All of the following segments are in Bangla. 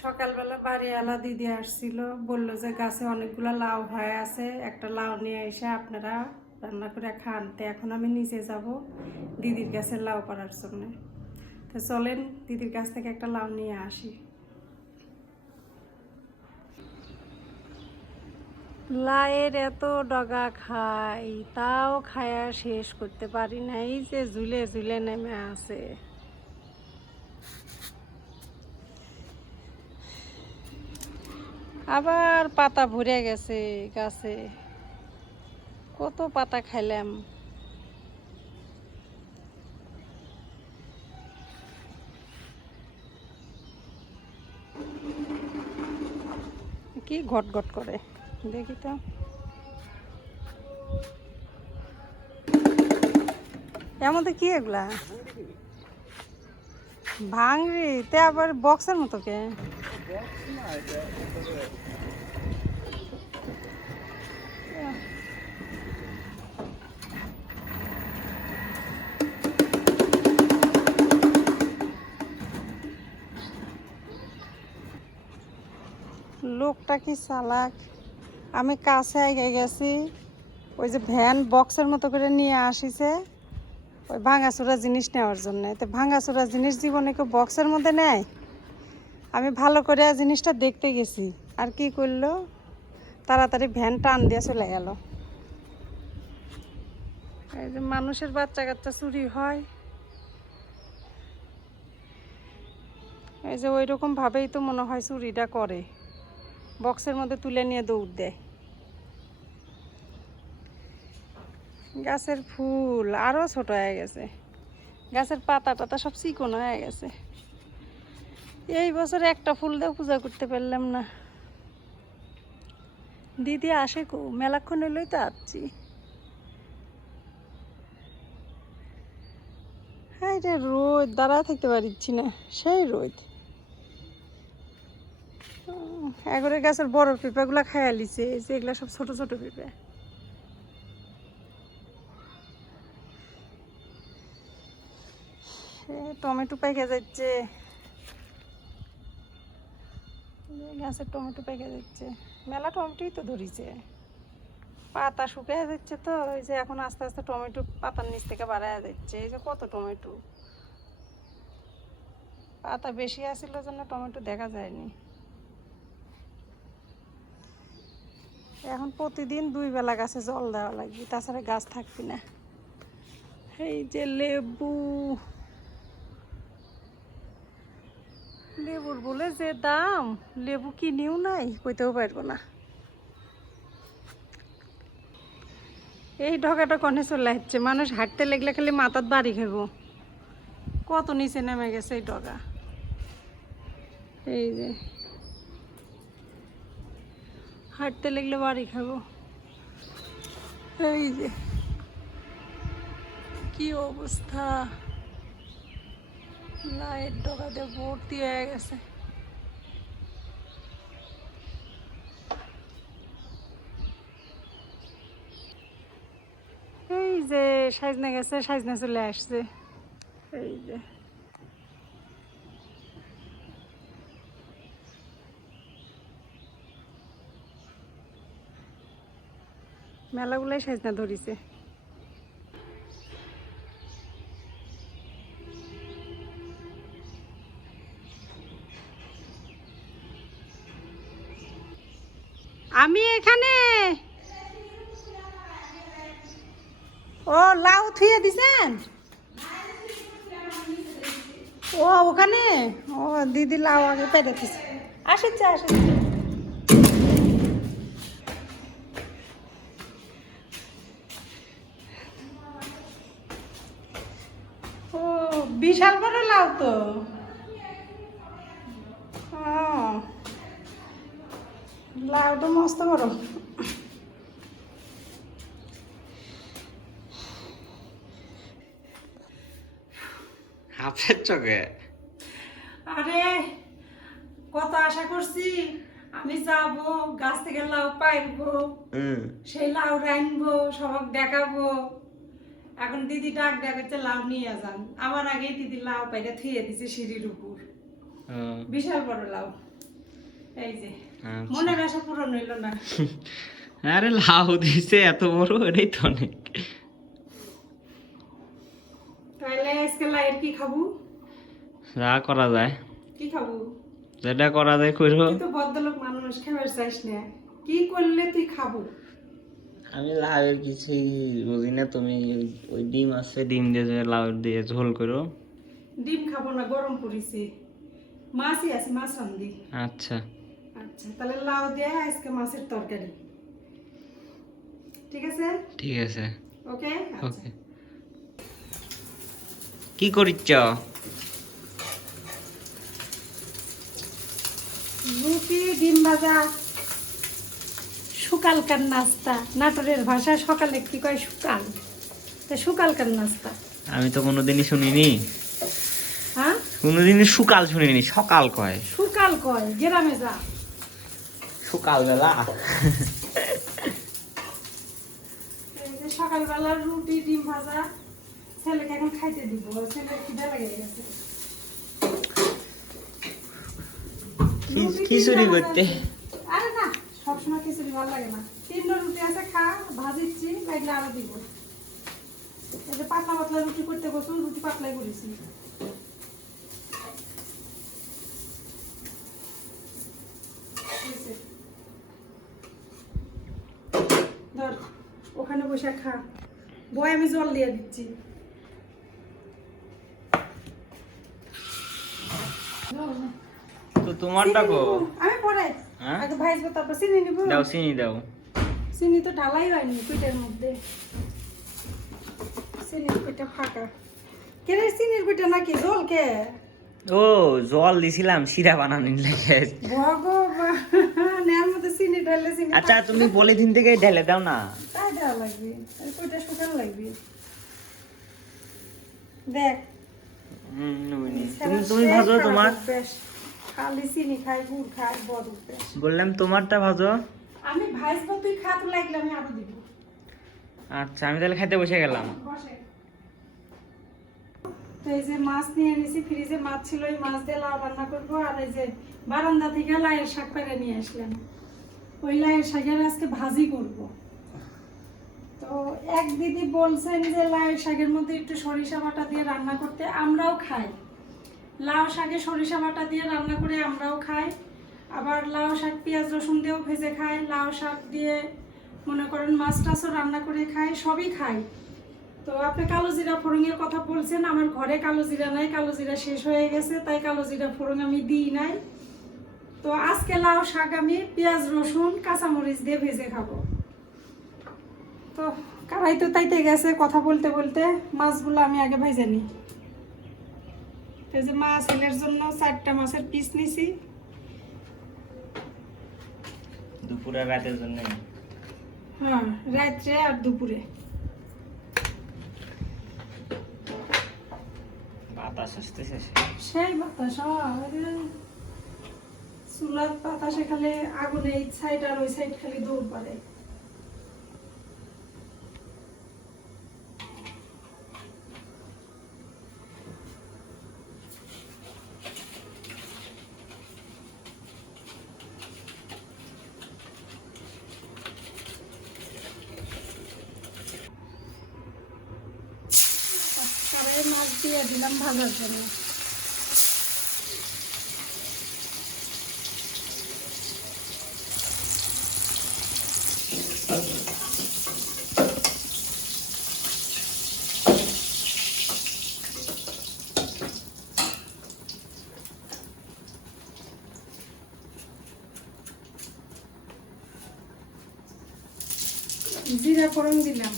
সকালবেলা বাড়িওয়ালা দিদি আসছিল, বললো যে গাছে অনেকগুলো লাউ হয়ে আছে, একটা লাউ নিয়ে এসে আপনারা রান্না করে খান। তো এখন আমি নিচে যাব দিদির গাছের লাউ করার জন্য। তো চলেন দিদির কাছ থেকে একটা লাউ নিয়ে আসি। লাউয়ের এত ডগা খাই, তাও খায়া শেষ করতে পারি না। এই যে ঝুলে ঝুলে নেমে আছে। আবার পাতা ভরে গেছে গাছে, কত পাতা খাইলাম। কি ঘট ঘট করে দেখি তো। এর মধ্যে কি এগুলা? ভাঙরি তে আবার বক্সের মতো কে? লোকটা কি চালাক। আমি কাছে আগে গেছি, ওই যে ভ্যান বক্সের মতো করে নিয়ে আসিছে ওই ভাঙাচোরা জিনিস নেওয়ার জন্য। তো ভাঙাচোরা জিনিস জীবনে কেউ বক্সের মধ্যে নেয়? আমি ভালো করে জিনিসটা দেখতে গেছি, আর কি করলো, তাড়াতাড়ি ভ্যান টান দিয়ে চলে গেল। এই যে মানুষের বাচ্চা কাচ্চা চুরি হয়, এই যে ওই রকম ভাবেই তো মনে হয় চুরিটা করে, বক্সের মধ্যে তুলে নিয়ে দৌড় দেয়। গাছের ফুল আরো ছোট হয়ে গেছে, গাছের পাতা টাতা সব চিকন হয়ে গেছে। এই বছর একটা ফুল দিয়ে পূজা করতে পারলাম না। দিদি আসে কো, মেলাক্ষণ এলোই তো আসছি। হ্যাঁ রে, রোদ দাঁড়ায় থাকতে পারছি না, সেই রোদ। এগরে গাছের বড় পেঁপেগুলা খাইয়া লিছে, এই যে এগুলা সব ছোট ছোট পেঁপে। টমেটো পাইকা যাচ্ছে, গাছের টমেটো পাইকা যাচ্ছে। মেলা টমেটোই তো ধরিছে, পাতা শুকিয়ে যাচ্ছে তো ওই যে এখন আস্তে আস্তে টমেটো পাতার নিচ থেকে বাড়ায় যাচ্ছে। এই যে কত টমেটো, পাতা বেশি আসছিল জন্য টমেটো দেখা যায়নি। এখন প্রতিদিন 2 বেলা গাছে জল দেওয়া লাগবে, তাছাড়া গাছ থাকবি না। এই যে লেবু, লেবুর বলে যে দাম, লেবু কিনেও নাই, কইতেও পারবো না। এই ঢগাটা কনে চলে যাচ্ছে, মানুষ হাঁটতে লাগলে খালি মাথার বাড়ি খাবো, কত নিচে নেমে গেছে এই ডগা। এই যে হাঁটতে লাগলে বাড়ি খাবো। এই যে কি অবস্থা, লাইট ডগাতে ভর্তি হয়ে গেছে। এই যে সাজনা গেছে, সাজনা চলে আসছে। এই যে মেলাগুলাই সাজনা ধরিছে। আমি এখানে। ও লাউ থুয়ে দিছেন? ও ওখানে, ও দিদি লাউ আগে পেরে দিছে। আসছে আসছে। ও বিশাল বড় লাউ তো। ও লাউটা মস্ত বড়। হাফের চোখে। আরে কত আশা করছি, আমি যাবো গাছ থেকে লাউ পাইবো, সেই লাউ রাইনবো, সবাক দেখাবো। এখন দিদি ডাক দেখাচ্ছে লাউ নিয়ে যান, আমার আগেই দিদি লাউ পাইটা থুয়ে দিছে সিঁড়ির উপর। বিশাল বড় লাউ। এই যে আচ্ছা। মনের আশা পূরণ হইল না। আরে লাউ দিছে এত বড়, এটাই তো অনেক। তাহলে আজকে লাইয়ের কি খাবো? যা করা যায়, কি খাবো? যেটা করা যায় করো। তুই তো ভদ্রলোক মানুষ, খাবার চাইস না, কি করলে তুই খাবো? আমি লাউয়ের কিছুই বুঝি না, তুমি ওই ডিম আছে, ডিম দিয়ে লাউ দিয়ে ঝোল করো। ডিম খাবো না, গরম পড়েছে। মাছই আছে, মাছ রান্ধি। আচ্ছা আচ্ছা, তাহলে লাউ দিয়ে আজকে মাছের তরকারি, ঠিক আছে? ঠিক আছে। ওকে। ওকে, কি করিচ্ছ? রুটি, ডিম ভাজা, সকালকার নাস্তা। নাটোরের ভাষায় সকালে কি কয়? সকাল। তা সকালকার নাস্তা। আমি তো কোনোদিনই শুনিনি, হ্যাঁ, কোনোদিনই সকাল শুনিনি, সকাল কয়। সকাল কয়, গ্রামে যা। সকালবেলা। এই যে সকালবেলা রুটি, ডিম ভাজা, ছেলেকে এখন খাইতে দিব, ছেলের খিদে লেগে গেছে। রুটি, খিচুড়ি ডিম ভাজা করতে। আছে। আরে না, সবসময় খিচুড়ি ভালো লাগে না। 3টা রুটি আছে, খা, ভাজিচ্ছি, লাগলে আরো দিব। এই যে পাতলা পাতলা রুটি করতে বসুন, রুটি পাতলাই করেছি। ধর, ওখানে বসে খা, বয় আমি জল দিয়ে দিচ্ছি। তো তোমারটা চিনি কো? নিবো, আমি পরে হ্যাঁ? আগে ভাজবো, তারপর চিনি নিব। দাও চিনি দাও। চিনি তো ঢালাই হয়নি পিঠের মধ্যে, চিনির পিঠা ফাঁকা। কে রে, চিনির পিঠা নাকি জল কে? ও জল দিছিলাম শিরা বানানোর লাগে। ভগবান, এর মধ্যে চিনি ঢাললে চিনি আচ্ছা ফাঁকবে। তুমি পলিথিন থেকে ঢেলে দাও না। তাই দেওয়া লাগবে, আর পিঠা শুকানো লাগবে। দেখ, তুমি ভাজো তোমার। খালি চিনি খাই, গুড় খাই, বদ অভ্যাস। বললাম তোমারটা ভাজো। আমি ভাজবো, তুই খা, তো লাগলে আমি আরো দিব। আচ্ছা আমি তাহলে খাইতে বসে গেলাম। বসে। তো এই যে মাছ নিয়ে নিয়েছি, ফ্রিজে মাছ ছিল, এই মাছ দিয়ে লাউ রান্না করবো। আর এই যে বারান্দা থেকে লাইয়ের শাক পেড়ে নিয়ে আসলাম, ওই লাইয়ের শাকের আজকে ভাজি করব। তো এক দিদি বলছেন যে লাইয়ের শাকের মধ্যে একটু সরিষা বাটা দিয়ে রান্না করতে, আমরাও খাই। লাউ শাকে সরিষা বাটা দিয়ে রান্না করে আমরাও খাই। আবার লাউ শাক পেঁয়াজ রসুন দিয়েও ভেজে খাই, লাউ শাক দিয়ে মনে করেন মাছ টাছও রান্না করে খাই, সবই খাই। তো আপনি কালো জিরা ফোড়নের কথা বলছেন, আমার ঘরে কালো জিরা নাই, কালো জিরা শেষ হয়ে গেছে, তাই কালো জিরা ফোড়ন আমি দিই নাই। তো আজকে লাউ শাক আমি পেঁয়াজ রসুন কাঁচামরিচ দিয়ে ভেজে খাবো। তো কারাই তো তাইতে গেছে, কথা বলতে বলতে মাছগুলো আমি আগে ভেজে নিই। এই যে মাছ এলের জন্য 4টা মাছের পিস নিছি। দুপুরে রাতের জন্য। হ্যাঁ, রাত্রে আর দুপুরে। বাতাস আসতেছে। সেই বাতাস, চুলার বাতাসে খালি আগুনে এই সাইড আর ওই সাইড খালি দৌড় পারে। মাছ দিয়ে দিলাম ভাজার জন্য। জিরা ফোড়ন দিলাম।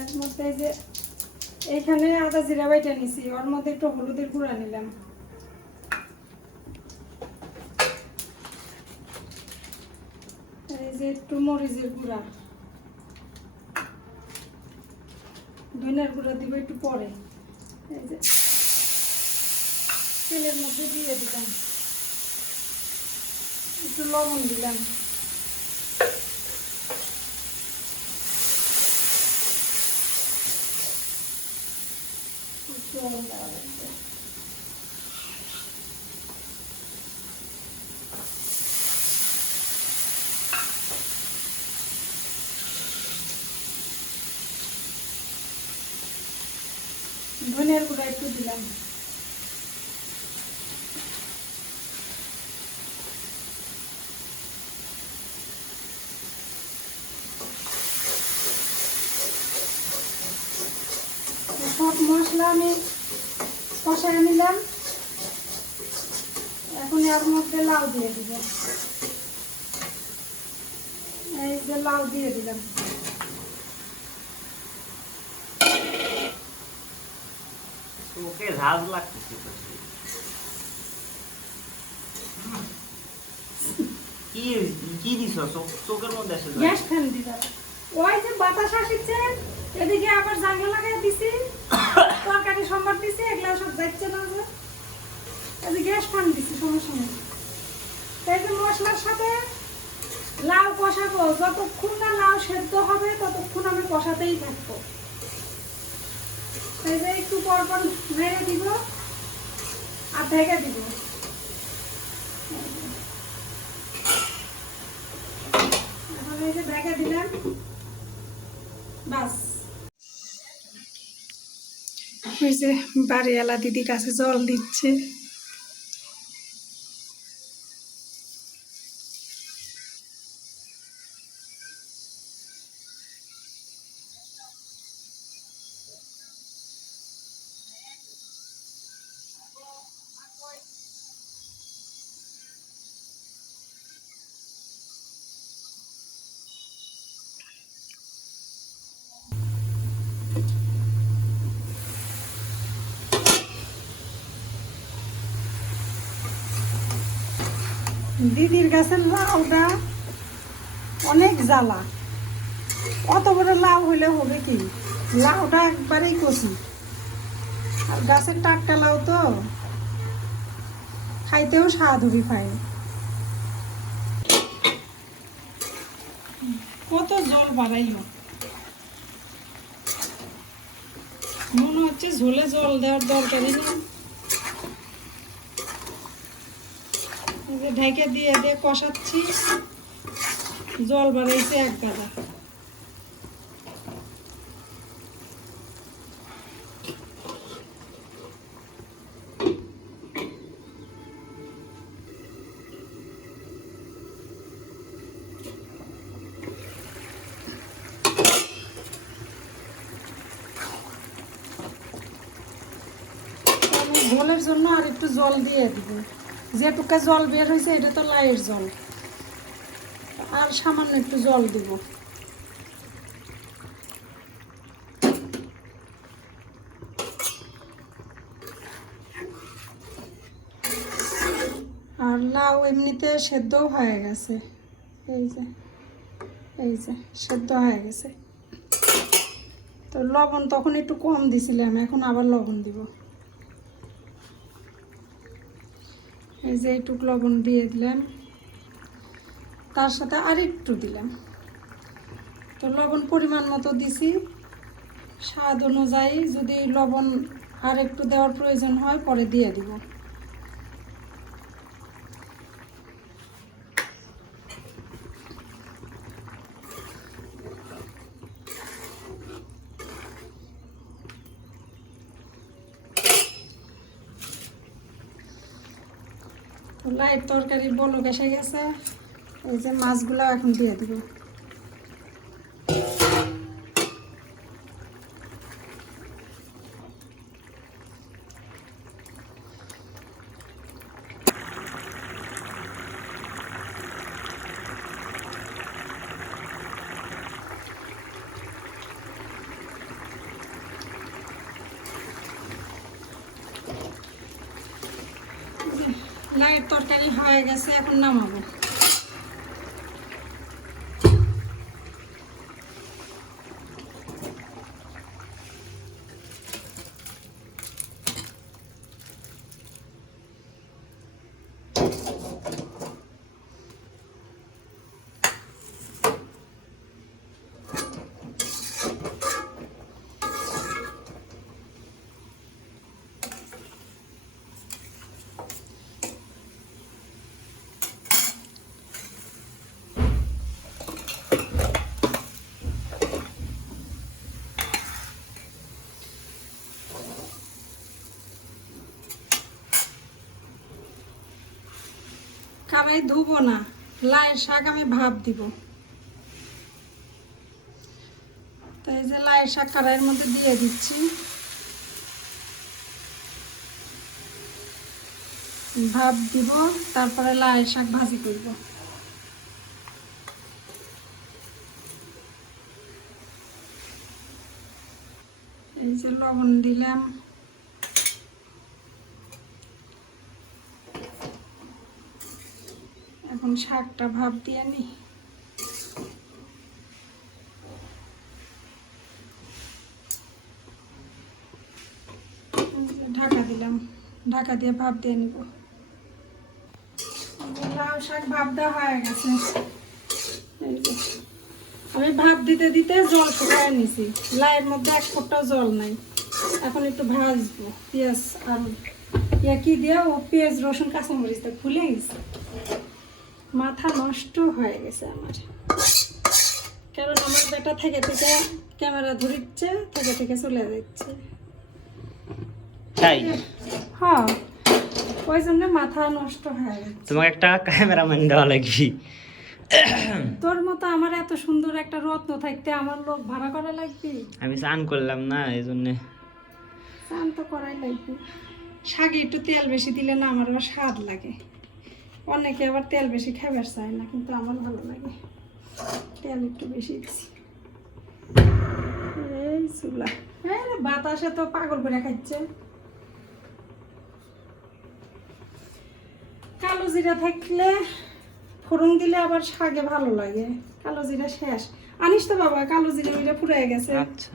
এর মধ্যে যে এখানে আদা জিরা বাইটা নিছি, ওর মধ্যে একটু হলুদের গুঁড়া নিলাম। এই যে একটু মরিচের গুঁড়া, ধনিয়ার গুঁড়া দিব একটু পরে। এই যে তেলের মধ্যে দিয়ে দিলাম, একটু লবণ দিলাম। একটু জল দেওয়া লাগবে। ধনিয়ার গুঁড়া একটু দিলাম। সব মশলা আমি কষায় নিলাম। এখন এর মধ্যে লাউ দিয়ে দিব। এই যে লাউ দিয়ে দিলাম। ওকে ঝাঁজ লাগতেছে তো। কি কি দিছো চোখের মধ্যে এসে যায়? গ্যাস ফ্যান দিবা। ওই যে বাতাস আসছে, এদিকে আবার জানলা লাগাই দিছি, তরকারি সম্বার দিছি, এগুলা সব যাচ্ছে না যে। এদিকে গ্যাস ফ্যান দিছি সমস্যা নেই। এই যে মশলার সাথে লাউ কষাবো, যতক্ষণ না লাউ সেদ্ধ হবে ততক্ষণ আমি কষাতেই থাকবো। এই যে একটু পর পর নেড়ে দিব আর ঢেকে দিব। এখন এই যে ঢেকে দিলাম, বাস। ওই যে বাড়িওয়ালা দিদি কাছে জল দিচ্ছে। দিদির গাছের লাউটা অনেক জ্বালা। অত বড় লাউ হইলে হবে কি, লাউটা একবারেই কচি, আর গাছের টাটকা লাউ তো খাইতেও স্বাদ হবি পায়। কত জল বাড়াইল, মনে হচ্ছে ঝোলে জল দেওয়ার দরকারই নেই। ঢেকে দিয়ে দিয়ে কষাচ্ছি, জল বাড়াইছে এক গাদা। ঝোলের জন্য আর একটু জল দিয়ে দিব। যেটুকু জল বের হয়েছে এটা তো লাইয়ের জল, আর সামান্য একটু জল দিব। আর লাউ এমনিতে সেদ্ধও হয়ে গেছে। এই যে সেদ্ধ হয়ে গেছে। তো লবণ তখন একটু কম দিছিলাম, এখন আবার লবণ দিব। এই যে একটু লবণ দিয়ে দিলাম, তার সাথে আর একটু দিলাম। তো লবণ পরিমাণ মতো দিছি, স্বাদ অনুযায়ী যদি লবণ আর একটু দেওয়ার প্রয়োজন হয় পরে দিয়ে দিব। লাইট তরকারি বলক এসে গেছে। এই যে মাছগুলো এখন দিয়ে দিব। লাইট তরকারি হয়ে গেছে, এখন নামাবো। কারাই ধুবো না, লাইয়ের শাক আমি ভাপ দিব। তো এই যে লাইয়ের শাক কারাইয়ের মধ্যে দিয়ে দিচ্ছি, ভাপ দিব, তারপরে লাইয়ের শাক ভাজি করব। এই যে লবণ দিলাম, এখন শাকটা ভাপ দিয়ে নি। ঢাকা দিলাম, ঢাকা দিয়ে ভাপ দিয়ে নিব। লাউ শাক ভাপ দেওয়া হয়ে গেছে। এই যে আমি ভাপ দিতে দিতে জল শুকায় নিছি, লাইয়ের মধ্যে এক ফোঁটাও জল নাই। এখন একটু ভাজবো পেঁয়াজ আর কি দিয়ে, ও পেঁয়াজ রসুন কাঁচামরিচ দিয়ে ভুলে গেছে। মাথা নষ্ট হয়ে গেছে আমার, কারণ আমার বেটা থেকে থেকে ক্যামেরা ধরিচ্ছে, থেকে থেকে চলে যাচ্ছে। তাই হ্যাঁ, ওই জন্য মাথা নষ্ট হয়ে গেছে। তোমাকে একটা ক্যামেরাম্যান দেওয়া লাগবে। তোর মতো আমার এত সুন্দর একটা রত্ন থাকতে আমার লোক ভাড়া করা লাগবে? আমি স্নান করলাম না, এই জন্যে। স্নান তো করাই লাগবে। শাকে একটু তেল বেশি দিলে না আমার আবার স্বাদ লাগে। অনেকে আবার তেল বেশি খাবার চায় না, কিন্তু আমার ভালো লাগে। তেল একটু বেশি দিচ্ছি। এই চুলা, হ্যাঁ বাতাসে তো পাগল করে খাচ্ছে। কালো জিরা থাকলে ফোড়ন দিলে আবার শাকে ভালো লাগে। কালো জিরা শেষ, আনিস তো বাবা, কালো জিরা পুড়ে গেছে। আচ্ছা,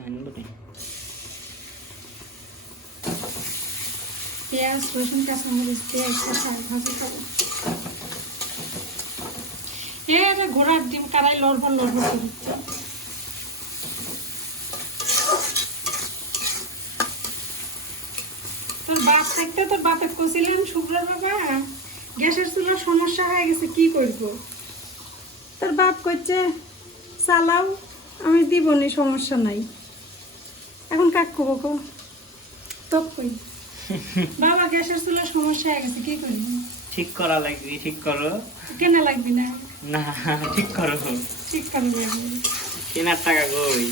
পেঁয়াজ রসুন কাঁচামরিচ দিয়ে একটা শাক ভাজি খাবো। এটা ঘোড়ার ডিম কারাই লড়বড় লড়বড় করে দিচ্ছে। তোর বাপ থাকতে তোর বাপে কছিলাম, শুক্র বাবা গ্যাসের চুলার সমস্যা হয়ে গেছে, কি করব? তোর বাপ করছে চালাও, আমি দিবনি, সমস্যা নাই। এখন কাক করবো কো তো কই? বাবা গ্যাসের চুলার সমস্যা হয়ে গেছে, কি করবি? ঠিক করা লাগবে, ঠিক করো। কেনা লাগবি না? না, ঠিক করো। ঠিক করবি। কেনার টাকা কই?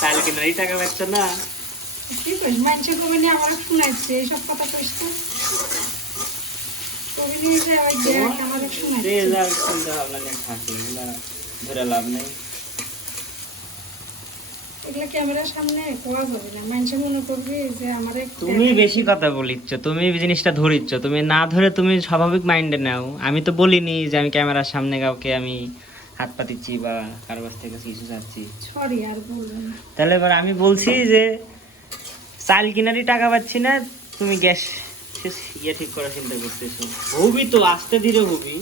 চাল কেনার এই টাকা পাচ্ছ না? কি করিস, মানুষের কবি নিয়ে আমার শোনাচ্ছে এইসব কথা। কইস তো কবি নিয়ে যে ওই দেখ আমার শোনাচ্ছে। চিন্তা ভাবনা নিয়ে থাকি, এগুলা ধরে লাভ নেই। এগুলা ক্যামেরার সামনে কোয়া যাবে না, মানুষে মনে করবে যে আমার। তুমি বেশি কথা বলিচ্ছ, তুমি জিনিসটা ধরিচ্ছ, তুমি না ধরে তুমি স্বাভাবিক মাইন্ডে নাও। আমি তো বলিনি যে আমি ক্যামেরার সামনে কাউকে আমি হাত পাতিচ্ছি বা কারো কাছ থেকে কিছু চাচ্ছি। সরি, আর বলবো না। তাহলে এবার আমি বলছি যে চাল কিনারই টাকা পাচ্ছি না, তুমি গ্যাস ইয়ে ঠিক করার চিন্তা করতেছো। হবি তো, আস্তে ধীরে হবি।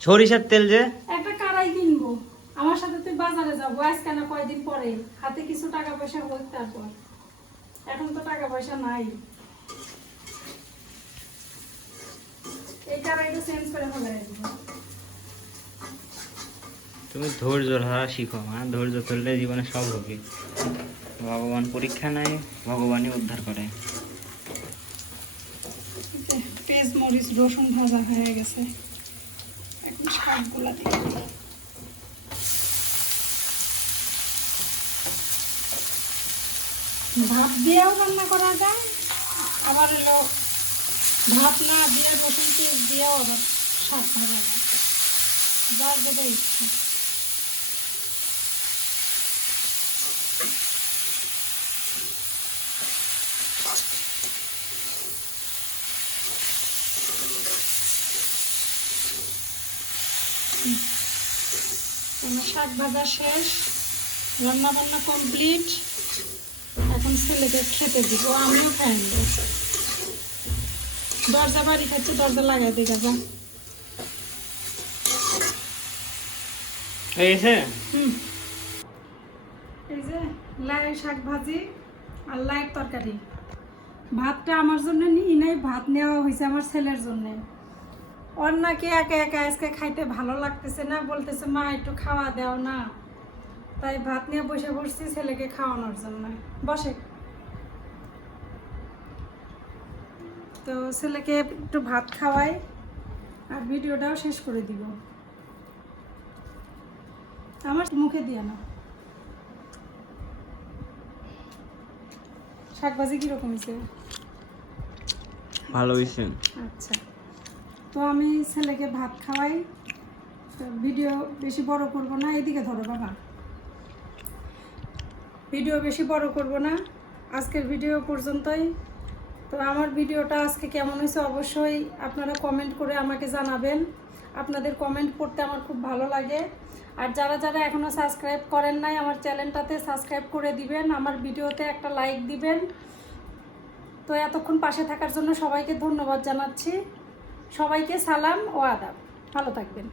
সরিষার তেল যে একটা কারাই কিনবো, আমার সাথে তুই বাজারে যাবো আজকে না কয়দিন পরে, হাতে কিছু টাকা পয়সা হোক, তারপর এখন তো টাকা পয়সা নাই। এই কারাইটা চেঞ্জ করে ফেলাই দিব। তুমি ধৈর্য ধরা শিখো, হ্যাঁ ধৈর্য ধরলে জীবনে সব হবে। ভগবান পরীক্ষা নেয়, ভগবানই উদ্ধার করে। পেঁয়াজ মরিচ রসুন ভাজা হয়ে গেছে, এখন শাকগুলা দিয়ে দিই। ভাত দিয়েও রান্না করা যায়, আবার হলো ভাত না দিয়ে রসুন পেঁয়াজ দিয়েও আবার শাক ভাজা যায়, যার যেটা ইচ্ছা। আমার শাক ভাজা শেষ, রান্না বান্না কমপ্লিট। এখন ছেলেকে খেতে দিব, আমিও খাই নেব। দরজা বাড়ি খাচ্ছে, দরজা লাগাই দিয়ে যাবো। এই যে লাইয়ের শাক ভাজি আর লাইয়ের তরকারি। ভাতটা আমার জন্য নিই নাই, ভাত নেওয়া হয়েছে আমার ছেলের জন্য। ওর নাকি একা একা আজকে খাইতে ভালো লাগতেছে না, বলতেছে মা একটু খাওয়া দাও না। তাই ভাত নিয়ে বসে পড়ছি ছেলেকে খাওয়ানোর জন্য। বসে তো ছেলেকে একটু ভাত খাওয়াই আর ভিডিওটাও শেষ করে দিব। আমার মুখে দিয়ে না। শাকভাজি কিরকম হয়েছে? ভালো হয়েছে। আচ্ছা, তো আমি ছেলেকে ভাত খাওয়াই। তো ভিডিও বেশি বড় করব না, এদিকে ধরো বাবা। ভিডিও বেশি বড় করব না, আজকের ভিডিও পর্যন্তই। তো আমার ভিডিওটা আজকে কেমন হয়েছে অবশ্যই আপনারা কমেন্ট করে আমাকে জানাবেন। আপনাদের কমেন্ট পড়তে আমার খুব ভালো লাগে। আর যারা যারা এখনও সাবস্ক্রাইব করেন নাই আমার চ্যানেলটাতে সাবস্ক্রাইব করে দিবেন, আমার ভিডিওতে একটা লাইক দিবেন। তো এতক্ষণ পাশে থাকার জন্য সবাইকে ধন্যবাদ জানাচ্ছি। সবাইকে সালাম ও আদাব। ভালো থাকবেন।